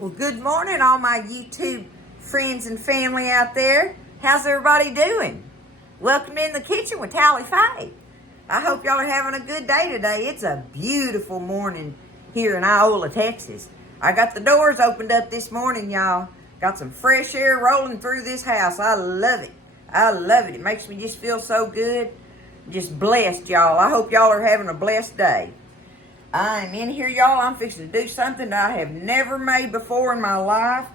Well, good morning, all my YouTube friends and family out there. How's everybody doing? Welcome in the kitchen with Talli Faye. I hope y'all are having a good day today. It's a beautiful morning here in Iola, Texas. I got the doors opened up this morning, y'all. Got some fresh air rolling through this house. I love it. I love it. It makes me just feel so good. Just blessed, y'all. I hope y'all are having a blessed day. I am in here, y'all. I'm fixing to do something that I have never made before in my life.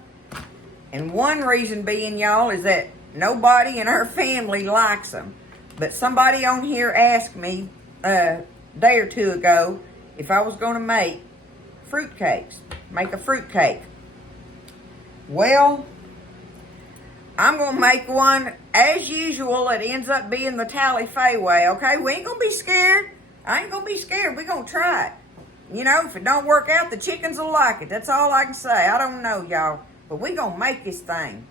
And one reason being, y'all, is that nobody in our family likes them. But somebody on here asked me a day or two ago if I was going to make fruitcakes. Make a fruitcake. Well, I'm going to make one as usual. It ends up being the Talli Faye way, okay? We ain't going to be scared. I ain't going to be scared. We're going to try it. You know, if it don't work out, the chickens will like it. That's all I can say. I don't know, y'all. But we going to make this thing.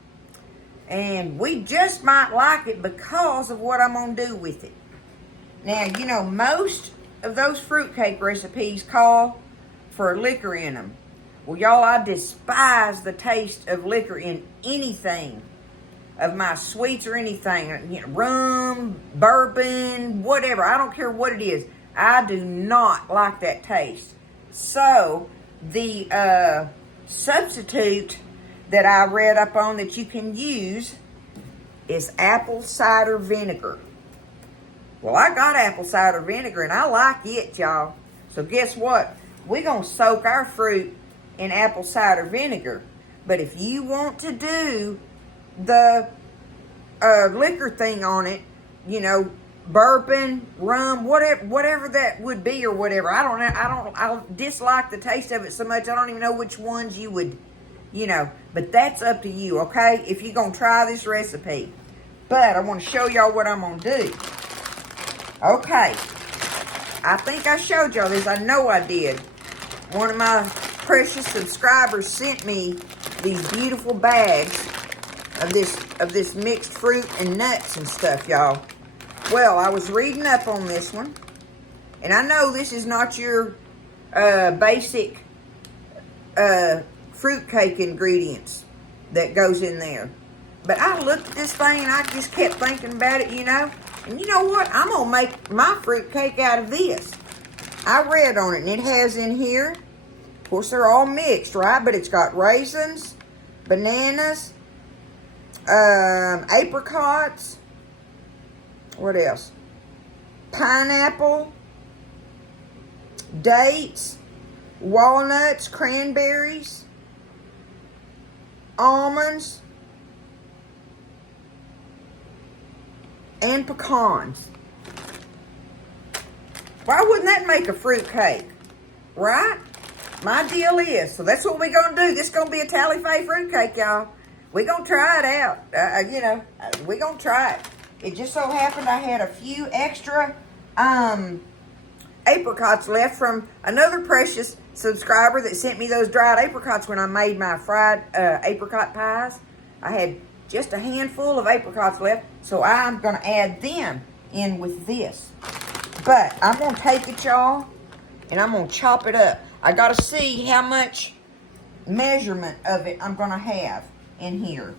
And we just might like it because of what I'm going to do with it. Now, you know, most of those fruitcake recipes call for liquor in them. Well, y'all, I despise the taste of liquor in anything. Of my sweets or anything. You know, rum, bourbon, whatever. I don't care what it is. I do not like that taste. So, the substitute that I read up on that you can use is apple cider vinegar. Well, I got apple cider vinegar and I like it, y'all. So guess what? We're going to soak our fruit in apple cider vinegar. But if you want to do the liquor thing on it, you know, bourbon, rum, whatever that would be or whatever. I dislike the taste of it so much. I don't even know which ones you would, you know, but that's up to you, okay? If you're going to try this recipe. But I want to show y'all what I'm going to do. Okay. I think I showed y'all this. I know I did. One of my precious subscribers sent me these beautiful bags of this mixed fruit and nuts and stuff, y'all. Well, I was reading up on this one, and I know this is not your basic fruitcake ingredients that goes in there. But I looked at this thing, and I just kept thinking about it, you know. And you know what? I'm going to make my fruitcake out of this. I read on it, and it has in here, of course, they're all mixed, right? But it's got raisins, bananas, apricots, what else? Pineapple, dates, walnuts, cranberries, almonds, and pecans. Why wouldn't that make a fruit cake? Right? My deal is, so that's what we're going to do. This is going to be a Talli Faye fruit cake, y'all. We're going to try it out. You know, we're going to try it. It just so happened I had a few extra apricots left from another precious subscriber that sent me those dried apricots when I made my fried apricot pies. I had just a handful of apricots left, so I'm going to add them in with this. But I'm going to take it, y'all, and I'm going to chop it up. I got to see how much measurement of it I'm going to have in here.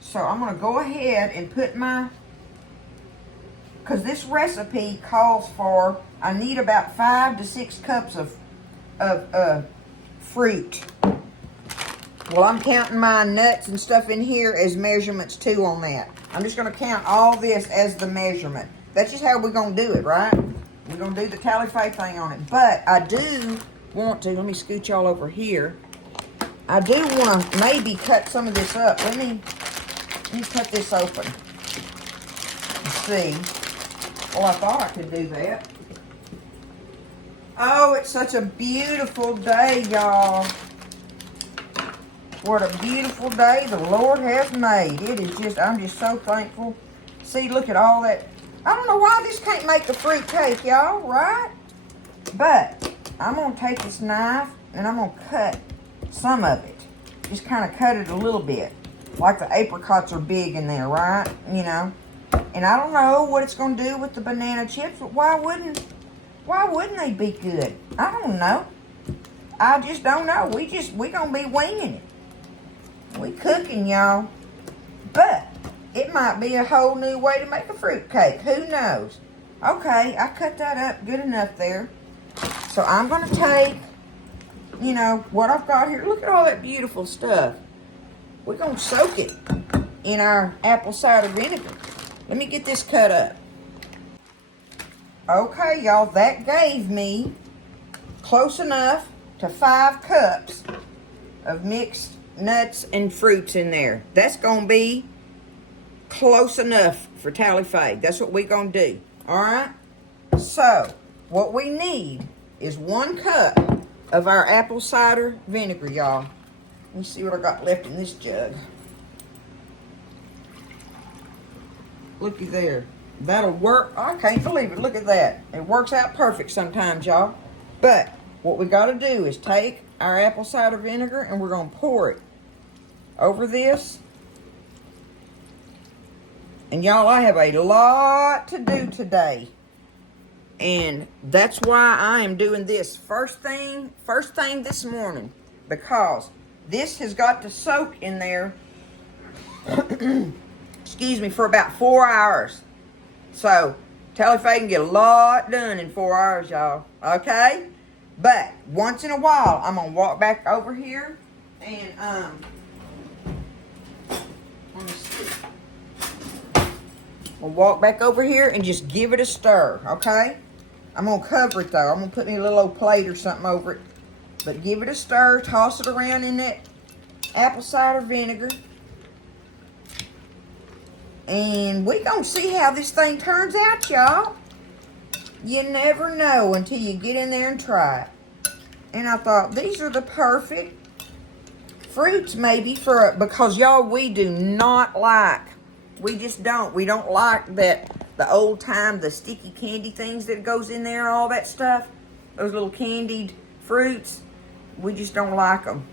So I'm going to go ahead and put my... Because this recipe calls for, I need about 5 to 6 cups of fruit. Well, I'm counting my nuts and stuff in here as measurements too on that. I'm just going to count all this as the measurement. That's just how we're going to do it, right? We're going to do the Talli Faye thing on it. But I do want to, let me scoot y'all over here. I do want to maybe cut some of this up. Let me cut this open. Let's see. Well, I thought I could do that. Oh, it's such a beautiful day, y'all. What a beautiful day the Lord has made. It is just, I'm just so thankful. See, look at all that. I don't know why this can't make the fruit cake, y'all, right? But I'm going to take this knife and I'm going to cut some of it. Just kind of cut it a little bit. Like the apricots are big in there, right? You know. And I don't know what it's going to do with the banana chips, but why wouldn't they be good? I don't know. I just don't know. We gonna be winging it. We cooking, y'all. But it might be a whole new way to make a fruit cake. Who knows? Okay, I cut that up good enough there. So I'm gonna take, you know, what I've got here. Look at all that beautiful stuff. We're gonna soak it in our apple cider vinegar. Let me get this cut up. Okay, y'all, that gave me close enough to 5 cups of mixed nuts and fruits in there. That's gonna be close enough for Talli Faye. That's what we're gonna do. All right. So what we need is 1 cup of our apple cider vinegar, y'all. Let me see what I got left in this jug. Looky there. That'll work. I can't believe it. Look at that. It works out perfect sometimes, y'all. But what we got to do is take our apple cider vinegar and we're going to pour it over this. And y'all, I have a lot to do today. And that's why I am doing this first thing this morning. Because this has got to soak in there, excuse me, for about 4 hours. So, Talli Faye can get a lot done in 4 hours, y'all. Okay? But, once in a while, I'm going to walk back over here and, let me see. We'll walk back over here and just give it a stir, okay? I'm going to cover it, though. I'm going to put me a little old plate or something over it. But give it a stir. Toss it around in that apple cider vinegar. And we're going to see how this thing turns out, y'all. You never know until you get in there and try it. And I thought, these are the perfect fruits maybe for, because y'all, we do not like, we just don't. We don't like that, the old time, the sticky candy things that goes in there, all that stuff. Those little candied fruits. We just don't like them.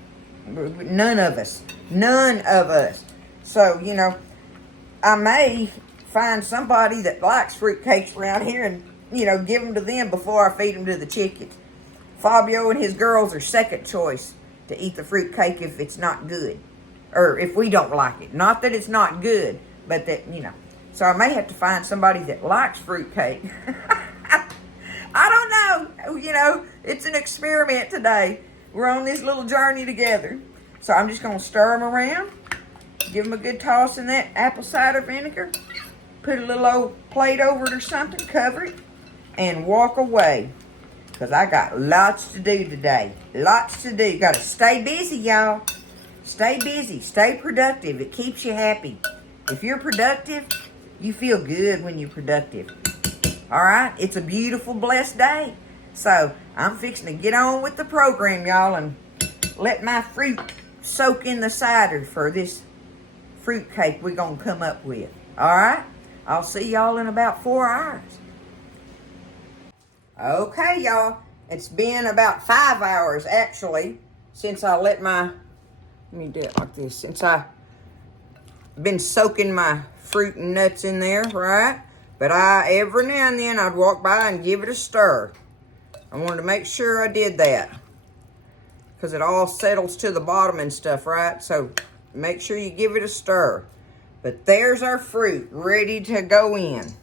None of us. None of us. So, you know, I may find somebody that likes fruitcakes around here and, you know, give them to them before I feed them to the chickens. Fabio and his girls are second choice to eat the fruitcake if it's not good. Or if we don't like it. Not that it's not good, but that, you know. So I may have to find somebody that likes fruitcake. I don't know. You know, it's an experiment today. We're on this little journey together. So I'm just going to stir them around. Give them a good toss in that apple cider vinegar. Put a little old plate over it or something. Cover it. And walk away. Because I got lots to do today. Lots to do. Got to stay busy, y'all. Stay busy. Stay productive. It keeps you happy. If you're productive, you feel good when you're productive. Alright? It's a beautiful, blessed day. So, I'm fixing to get on with the program, y'all, and let my fruit soak in the cider for this fruit cake we're going to come up with. Alright? I'll see y'all in about 4 hours. Okay, y'all. It's been about 5 hours, actually, since I let me do it like this. Since I've been soaking my fruit and nuts in there, right? But every now and then, I'd walk by and give it a stir. I wanted to make sure I did that. Because it all settles to the bottom and stuff, right? So, make sure you give it a stir. But there's our fruit ready to go in.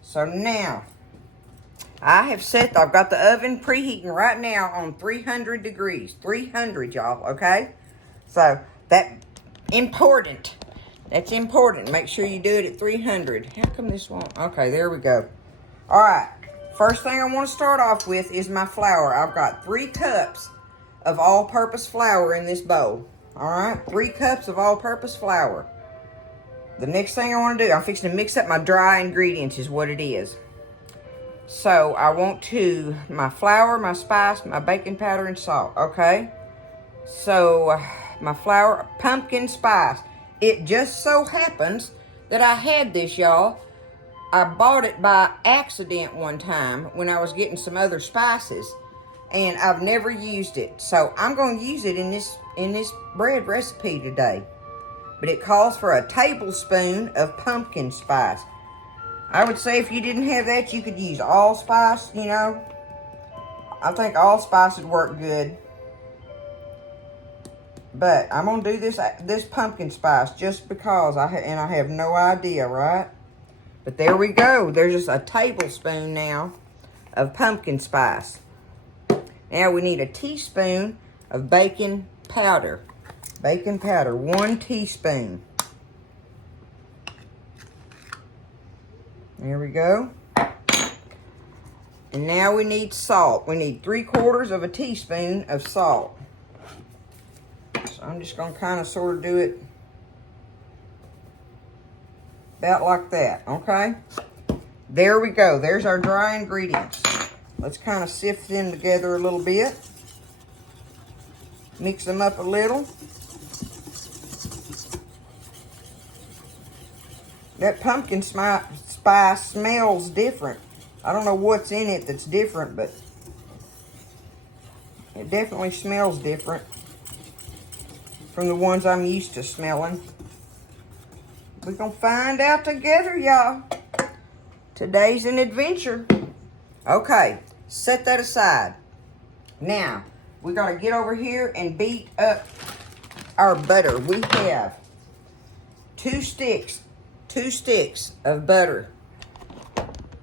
So now, I've got the oven preheating right now on 300 degrees. 300, y'all, okay? So, that's important. Make sure you do it at 300. How come this won't? Okay, there we go. All right. First thing I want to start off with is my flour. I've got 3 cups of all-purpose flour in this bowl. All right? 3 cups of all-purpose flour. The next thing I want to do, I'm fixing to mix up my dry ingredients is what it is. So, I want my flour, my spice, my baking powder, and salt, okay? So, my flour, pumpkin spice. It just so happens that I had this, y'all. I bought it by accident one time when I was getting some other spices. And I've never used it. So, I'm going to use it in this bread recipe today. But it calls for a tablespoon of pumpkin spice. I would say if you didn't have that, you could use allspice, you know. I think allspice would work good. But I'm going to do this pumpkin spice just because I have no idea, right? But there we go. There's just a tablespoon now of pumpkin spice. Now we need a teaspoon of baking powder. Baking powder, 1 teaspoon. There we go. And now we need salt. We need 3/4 of a teaspoon of salt. So I'm just going to kind of sort of do it about like that, okay? There we go. There's our dry ingredients. Let's kind of sift them together a little bit. Mix them up a little. That pumpkin spice smells different. I don't know what's in it that's different, but it definitely smells different from the ones I'm used to smelling. We're going to find out together, y'all. Today's an adventure. Okay, set that aside. Now, we got to get over here and beat up our butter. We have 2 sticks of butter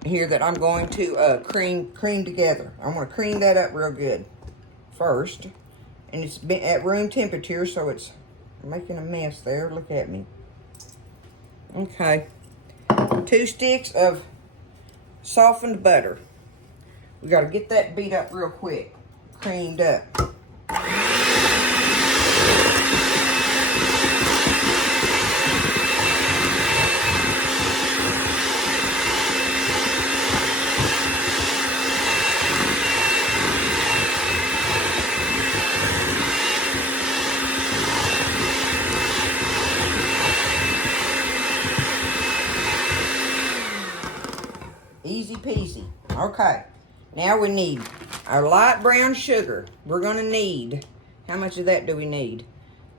here that I'm going to cream together. I'm going to cream that up real good first. And it's been at room temperature, so it's making a mess there. Look at me. Okay. 2 sticks of softened butter. We got to get that beat up real quick. Creamed up. Easy peasy. Okay. Now we need our light brown sugar. We're going to need, how much of that do we need?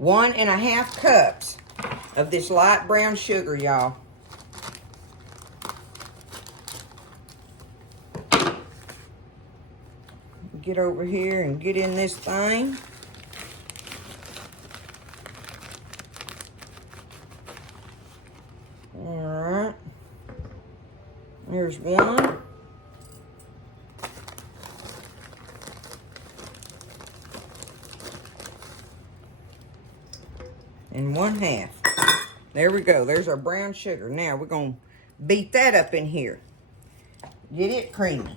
1.5 cups of this light brown sugar, y'all. Get over here and get in this thing. All right. There's 1. And 1/2. There we go. There's our brown sugar. Now we're going to beat that up in here. Get it creamy.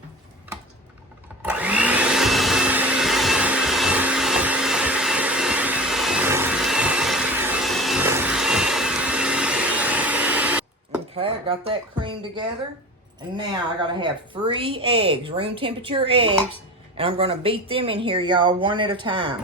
Okay, I got that cream together. And now I got to have 3 eggs, room temperature eggs. And I'm going to beat them in here, y'all, one at a time.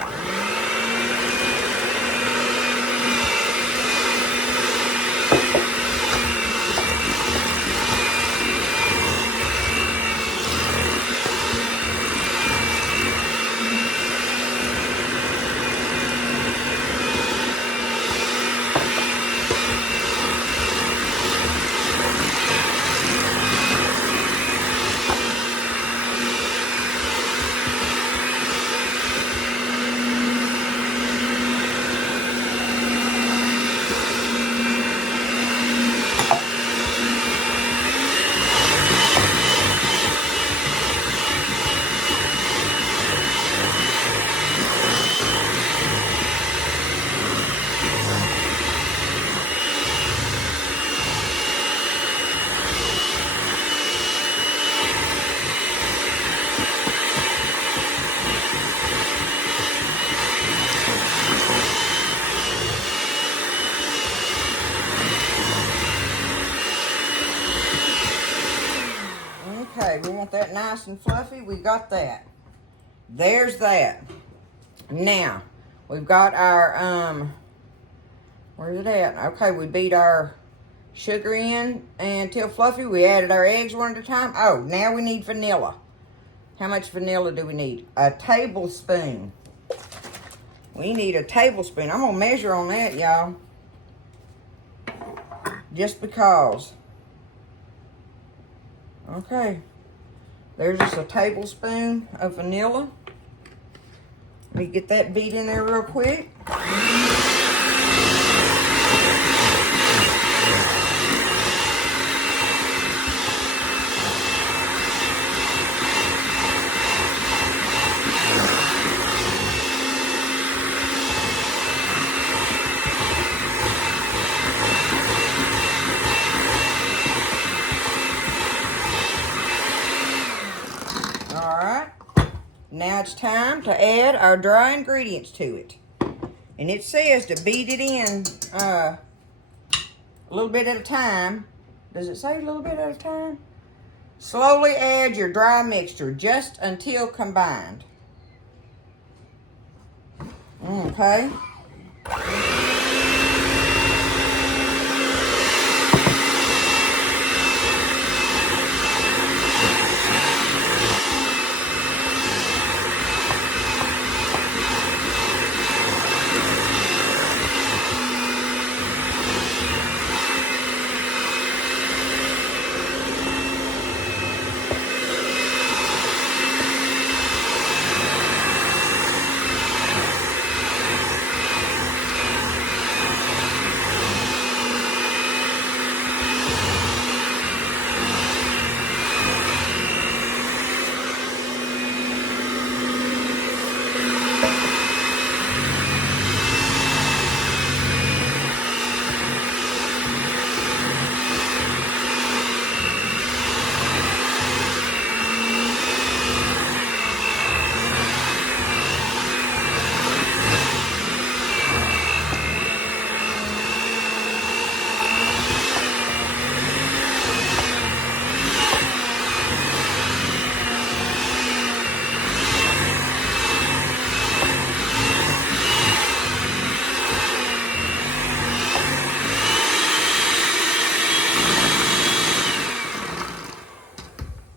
Okay, we want that nice and fluffy. We got that. There's that. Now, we've got our, where's it at? Okay, we beat our sugar in until fluffy. We added our eggs one at a time. Oh, now we need vanilla. How much vanilla do we need? A tablespoon. We need a tablespoon. I'm going to measure on that, y'all. Just because. Okay. There's just a tablespoon of vanilla. Let me get that beat in there real quick. Now it's time to add our dry ingredients to it. And it says to beat it in a little bit at a time. Does it say a little bit at a time? Slowly add your dry mixture just until combined. Okay.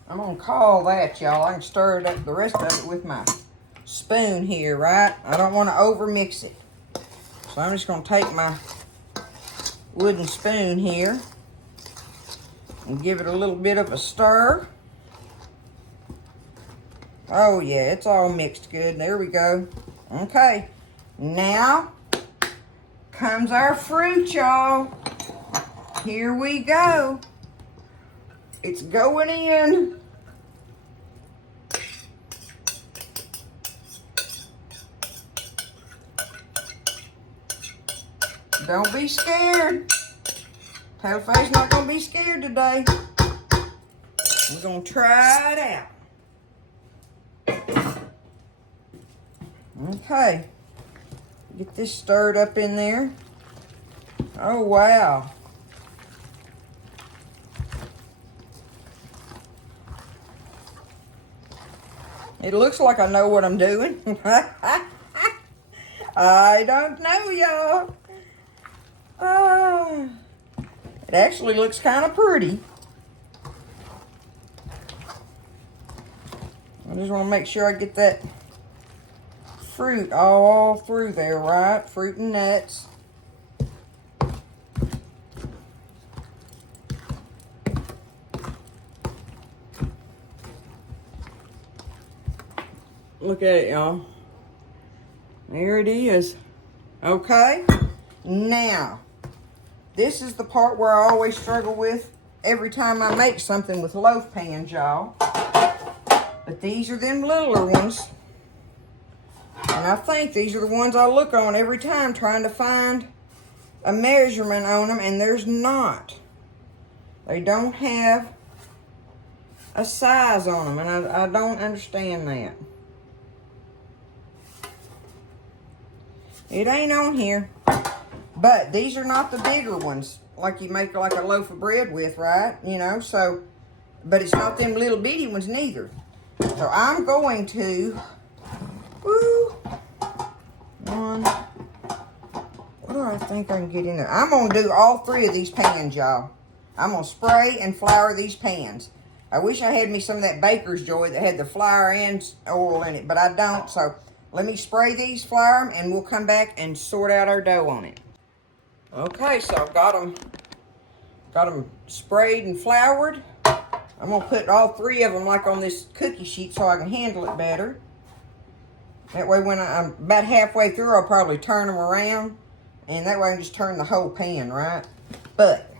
I'm gonna call that, y'all. I can stir it up the rest of it with my spoon here, right? I don't want to over mix it. So I'm just gonna take my wooden spoon here and give it a little bit of a stir. Oh yeah, it's all mixed good. There we go. Okay, now comes our fruit, y'all. Here we go. It's going in. Don't be scared. Talli Faye's not gonna be scared today. We're gonna try it out. Okay. Get this stirred up in there. Oh wow. It looks like I know what I'm doing. I don't know, y'all. It actually looks kind of pretty. I just want to make sure I get that fruit all through there, right? Fruit and nuts. Look at it, y'all. There it is. Okay. Now, this is the part where I always struggle with every time I make something with loaf pans, y'all. But these are them littler ones. And I think these are the ones I look on every time trying to find a measurement on them, and there's not. They don't have a size on them, and I don't understand that. It ain't on here. But these are not the bigger ones, like you make like a loaf of bread with, right? You know, so, but it's not them little bitty ones neither. So I'm going to, what do I think I can get in there? I'm going to do all three of these pans, y'all. I'm going to spray and flour these pans. I wish I had me some of that Baker's Joy that had the flour and oil in it, but I don't. So let me spray these, flour them, and we'll come back and sort out our dough on it. Okay, so I've got them sprayed and floured. I'm going to put all 3 of them like on this cookie sheet so I can handle it better. That way when I'm about halfway through, I'll probably turn them around. And that way I can just turn the whole pan, right? But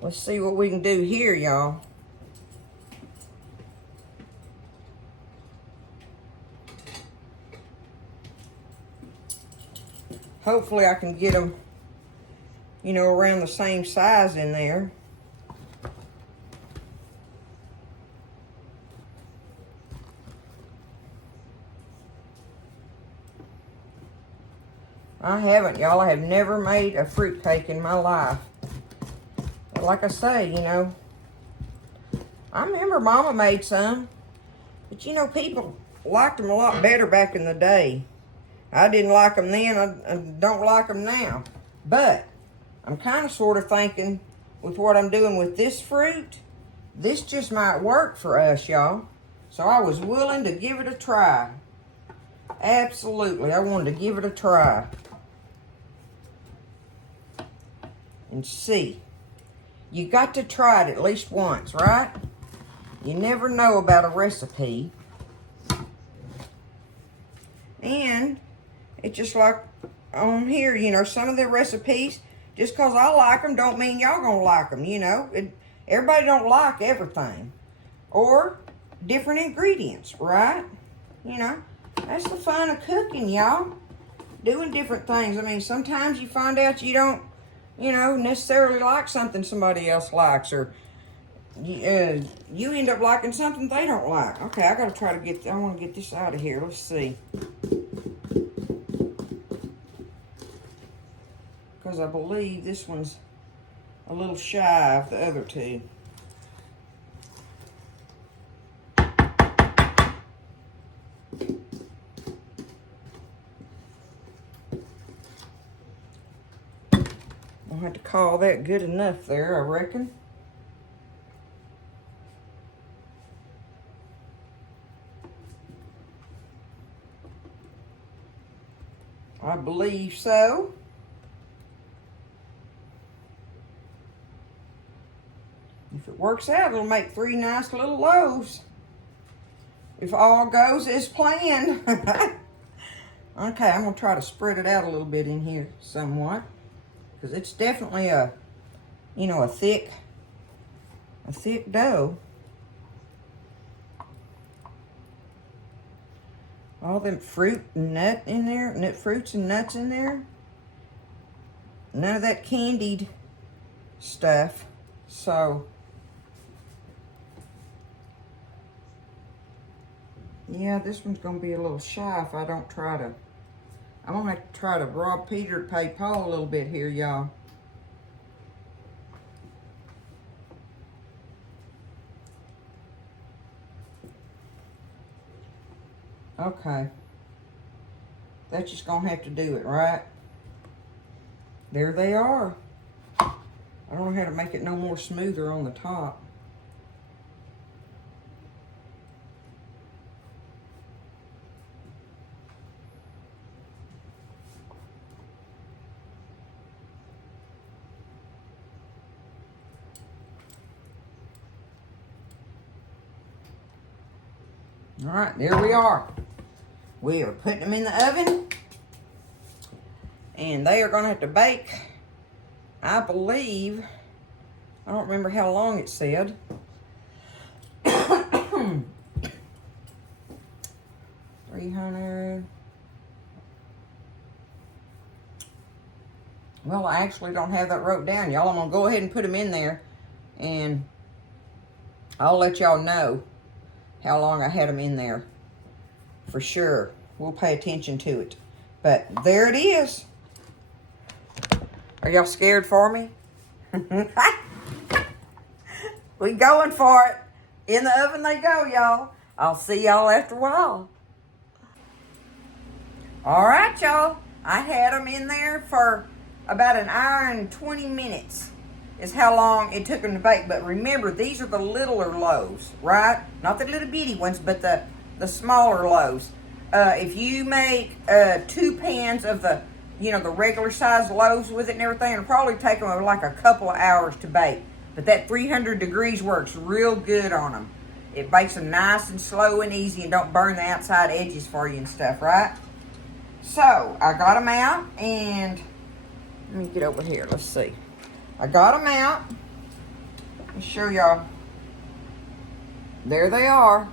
let's see what we can do here, y'all. Hopefully I can get them, you know, around the same size in there. I haven't, y'all. I have never made a fruit cake in my life. But like I say, you know, I remember Mama made some. But, you know, people liked them a lot better back in the day. I didn't like them then. I don't like them now. But I'm kind of sort of thinking with what I'm doing with this fruit, this just might work for us, y'all. So I was willing to give it a try. Absolutely. I wanted to give it a try. And see. You got to try it at least once, right? You never know about a recipe. And it's just like on here, you know, some of the recipes, just because I like them don't mean y'all gonna like them, you know. Everybody don't like everything. Or different ingredients, right? You know, that's the fun of cooking, y'all. Doing different things. I mean, sometimes you find out you don't, you know, necessarily like something somebody else likes, or you end up liking something they don't like. Okay, I gotta try to get, I want to get this out of here. Let's see. Because I believe this one's a little shy of the other 2. I'll have to call that good enough there, I reckon. I believe so. If it works out, it'll make 3 nice little loaves. If all goes as planned. Okay, I'm going to try to spread it out a little bit in here somewhat. Because it's definitely a, you know, a thick dough. All them fruit and nut in there, fruits and nuts in there. None of that candied stuff. So, yeah, this one's going to be a little shy if I don't try to. I'm going to have to try to rob Peter to pay Paul a little bit here, y'all. Okay. That's just going to have to do it, right? There they are. I don't know how to make it no more smoother on the top. All right, there we are. We are putting them in the oven. And they are going to have to bake, I believe, I don't remember how long it said. 300. Well, I actually don't have that wrote down, y'all. I'm going to go ahead and put them in there. And I'll let y'all know how long I had them in there. For sure. We'll pay attention to it. But there it is. Are y'all scared for me? We going for it. In the oven they go, y'all. I'll see y'all after a while. All right, y'all. I had them in there for about 1 hour and 20 minutes is how long it took them to bake. But remember, these are the littler loaves, right? Not the little bitty ones, but the smaller loaves. If you make 2 pans of the, you know, the regular size loaves with it and everything, it'll probably take them like a couple of hours to bake. But that 300 degrees works real good on them. It bakes them nice and slow and easy and don't burn the outside edges for you and stuff, right? So, I got them out and let me get over here. Let's see. I got them out. Let me show y'all. There they are.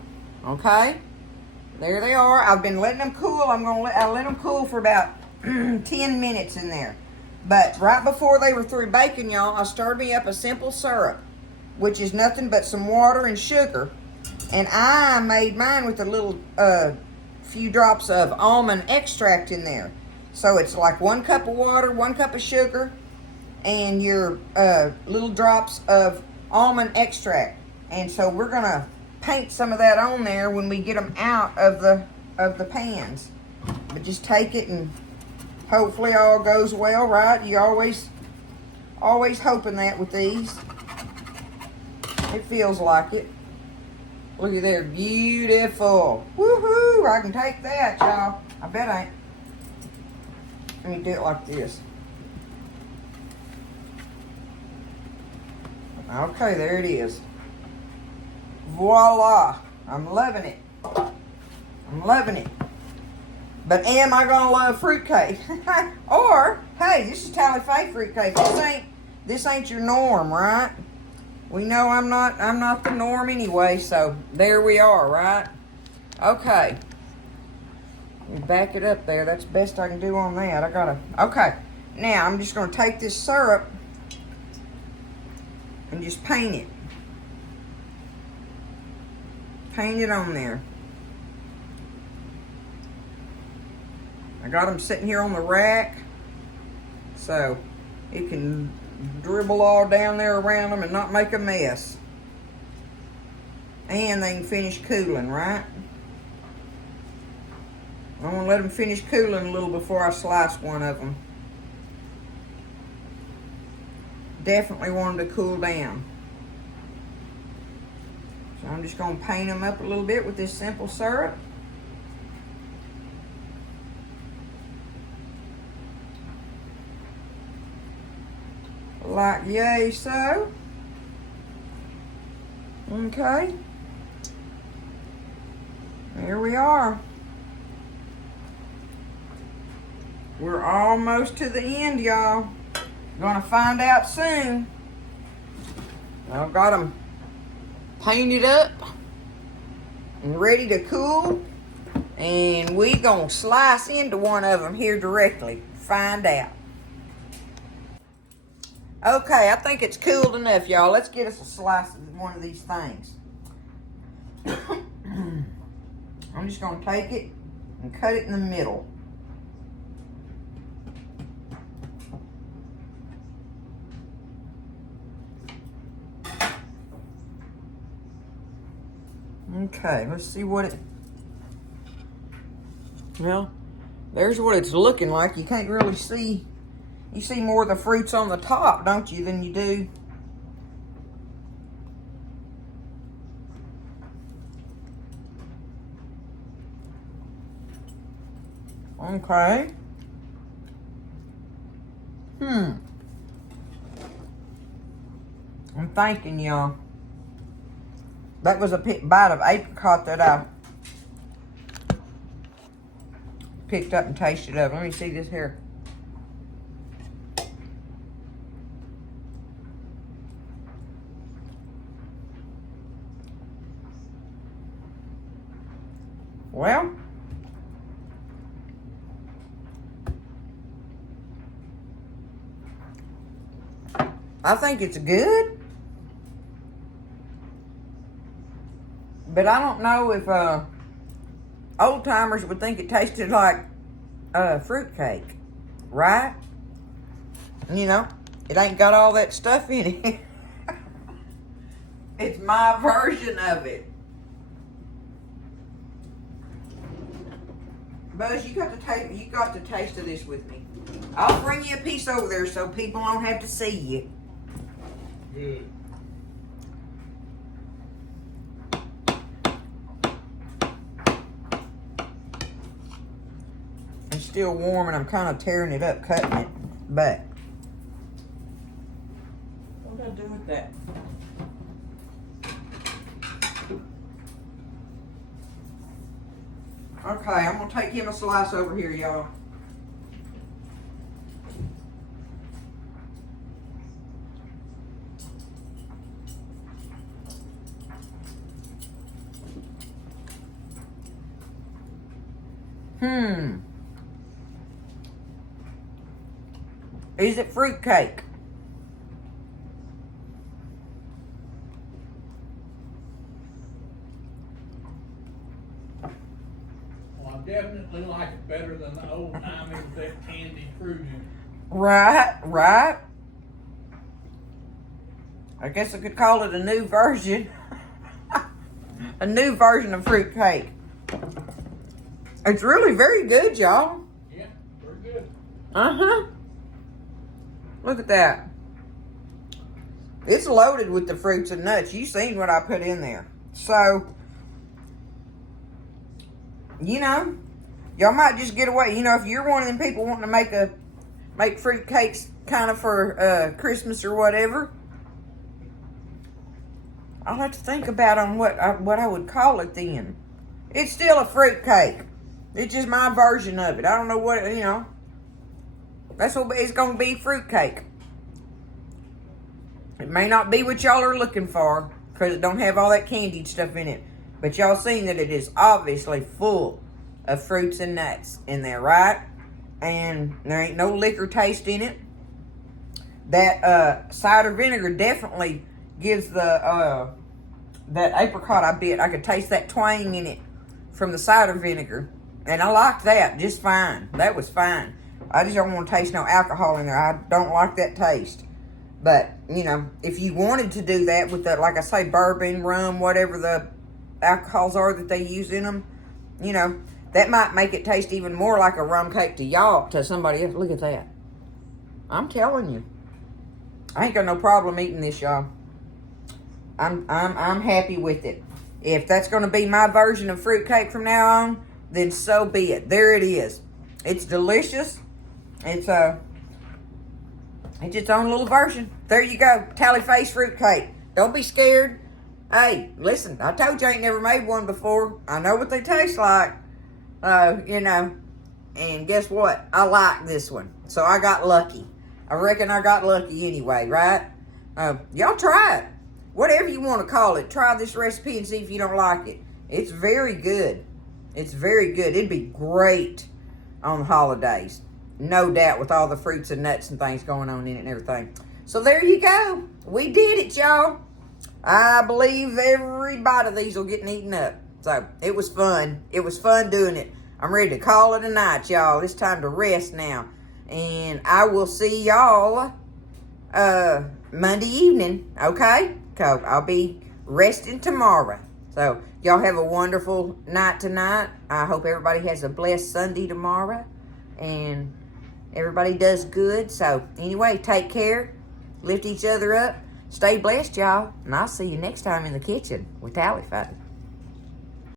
Okay? There they are. I've been letting them cool. I'll let them cool for about 10 minutes in there. But right before they were through baking, y'all, I stirred me up a simple syrup, which is nothing but some water and sugar. And I made mine with a little few drops of almond extract in there. So it's like 1 cup of water, 1 cup of sugar, and your little drops of almond extract. And so we're gonna paint some of that on there when we get them out of the pans. But just take it and hopefully all goes well, right? You always hoping that with these. It feels like it. Look at there, beautiful. Woohoo! I can take that, y'all. I bet I ain't. Let me do it like this. Okay, there it is. Voila! I'm loving it. I'm loving it. But am I gonna love fruitcake? Or, hey, this is Talli Faye fruitcake. This ain't your norm, right? We know I'm not the norm anyway, so there we are, right? Okay. Let me back it up there. That's the best I can do on that. Okay. Now, I'm just gonna take this syrup and just paint it. Paint it on there. I got them sitting here on the rack, so it can dribble all down there around them and not make a mess. And they can finish cooling, right? I'm gonna let them finish cooling a little before I slice one of them. Definitely want them to cool down. So I'm just gonna paint them up a little bit with this simple syrup. Like yay so. Okay. There we are. We're almost to the end, y'all. Gonna find out soon. I've got them painted up and ready to cool. And we gonna slice into one of them here directly. Find out. Okay, I think it's cooled enough, y'all. Let's get us a slice of one of these things. I'm just going to take it and cut it in the middle. Okay, let's see what it... Well, there's what it's looking like. You can't really see... You see more of the fruits on the top, don't you, than you do? Okay. I'm thinking, y'all. That was a bite of apricot that I picked up and tasted of. Let me see this here. Well, I think it's good, but I don't know if old timers would think it tasted like fruitcake, right? You know, it ain't got all that stuff in it. It's my version of it. Buzz, you got to taste of this with me. I'll bring you a piece over there so people don't have to see you. Good. It's still warm and I'm kind of tearing it up, cutting it, but. Okay. gonna do with that? Okay, I'm gonna take him a slice over here, y'all. Is it fruitcake? Well, I definitely like it better than the old timey with that candy fruit in it. Right. I guess I could call it a new version. A new version of fruitcake. It's really very good, y'all. Yeah, very good. Uh-huh. Look at that. It's loaded with the fruits and nuts. You seen what I put in there. So, you know, y'all might just get away. You know, if you're one of them people wanting to make fruit cakes kind of for Christmas or whatever, I'll have to think about on what I would call it then. It's still a fruit cake. It's just my version of it. I don't know what, you know. That's what it's going to be, fruit cake. It may not be what y'all are looking for because it don't have all that candied stuff in it. But y'all seen that it is obviously full of fruits and nuts in there, right? And there ain't no liquor taste in it. That cider vinegar definitely gives the that apricot I bit. I could taste that twang in it from the cider vinegar. And I liked that just fine. That was fine. I just don't want to taste no alcohol in there. I don't like that taste. But, you know, if you wanted to do that with the, like I say, bourbon, rum, whatever the alcohols are that they use in them, you know, that might make it taste even more like a rum cake to y'all, to somebody else. Look at that. I'm telling you. I ain't got no problem eating this, y'all. I'm happy with it. If that's going to be my version of fruitcake from now on, then so be it. There it is. It's delicious. It's its own little version. There you go. Talli Faye's fruitcake. Don't be scared. Hey, listen, I told you I ain't never made one before. I know what they taste like. You know. And guess what? I like this one. So I got lucky. I reckon I got lucky anyway, right? Y'all try it. Whatever you want to call it. Try this recipe and see if you don't like it. It's very good. It's very good. It'd be great on the holidays. No doubt, with all the fruits and nuts and things going on in it and everything. So there you go. We did it, y'all. I believe every bite of these will get eaten up. So it was fun. It was fun doing it. I'm ready to call it a night, y'all. It's time to rest now. And I will see y'all Monday evening, okay? So I'll be resting tomorrow. So y'all have a wonderful night tonight. I hope everybody has a blessed Sunday tomorrow. And everybody does good. So anyway, take care. Lift each other up. Stay blessed, y'all. And I'll see you next time in the kitchen with Talli Faye.